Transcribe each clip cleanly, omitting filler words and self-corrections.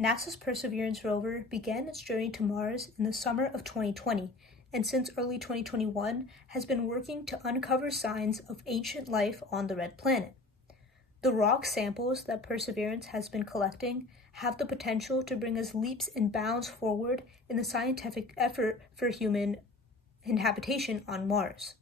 NASA's Perseverance rover began its journey to Mars in the summer of 2020, and since early 2021 has been working to uncover signs of ancient life on the red planet. The rock samples that Perseverance has been collecting have the potential to bring us leaps and bounds forward in the scientific effort for human inhabitation on Mars.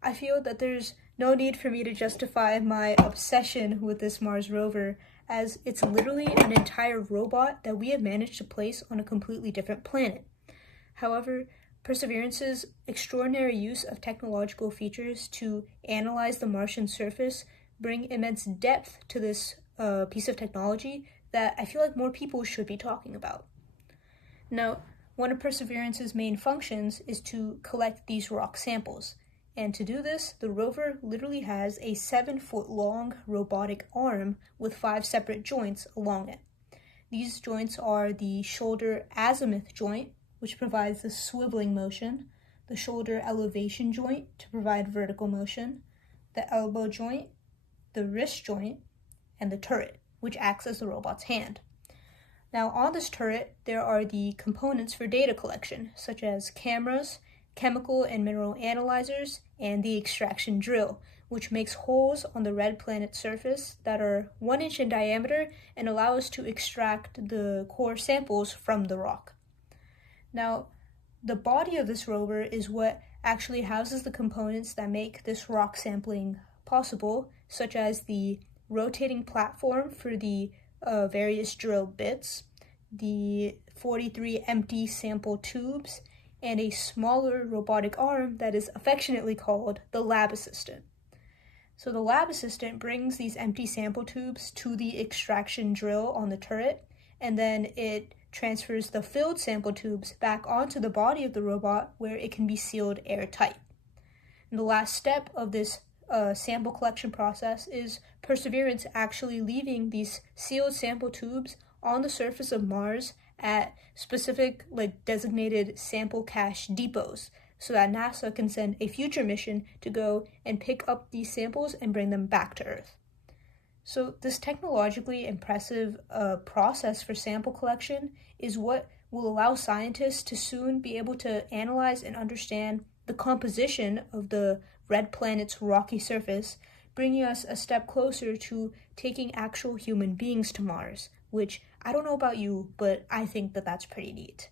I feel that there's no need for me to justify my obsession with this Mars rover, as it's literally an entire robot that we have managed to place on a completely different planet. However, Perseverance's extraordinary use of technological features to analyze the Martian surface bring immense depth to this piece of technology that I feel like more people should be talking about. Now, one of Perseverance's main functions is to collect these rock samples. And to do this, the rover literally has a 7-foot-long robotic arm with 5 separate joints along it. These joints are the shoulder azimuth joint, which provides the swiveling motion, the shoulder elevation joint to provide vertical motion, the elbow joint, the wrist joint, and the turret, which acts as the robot's hand. Now, on this turret, there are the components for data collection, such as cameras, chemical and mineral analyzers, and the extraction drill, which makes holes on the red planet's surface that are 1 inch in diameter and allow us to extract the core samples from the rock. Now, the body of this rover is what actually houses the components that make this rock sampling possible, such as the rotating platform for the various drill bits, the 43 empty sample tubes, and a smaller robotic arm that is affectionately called the lab assistant. So the lab assistant brings these empty sample tubes to the extraction drill on the turret, and then it transfers the filled sample tubes back onto the body of the robot where it can be sealed airtight. And the last step of this sample collection process is Perseverance actually leaving these sealed sample tubes on the surface of Mars at specific designated sample cache depots so that NASA can send a future mission to go and pick up these samples and bring them back to Earth. So this technologically impressive process for sample collection is what will allow scientists to soon be able to analyze and understand the composition of the red planet's rocky surface, bringing us a step closer to taking actual human beings to Mars, which I don't know about you, but I think that that's pretty neat.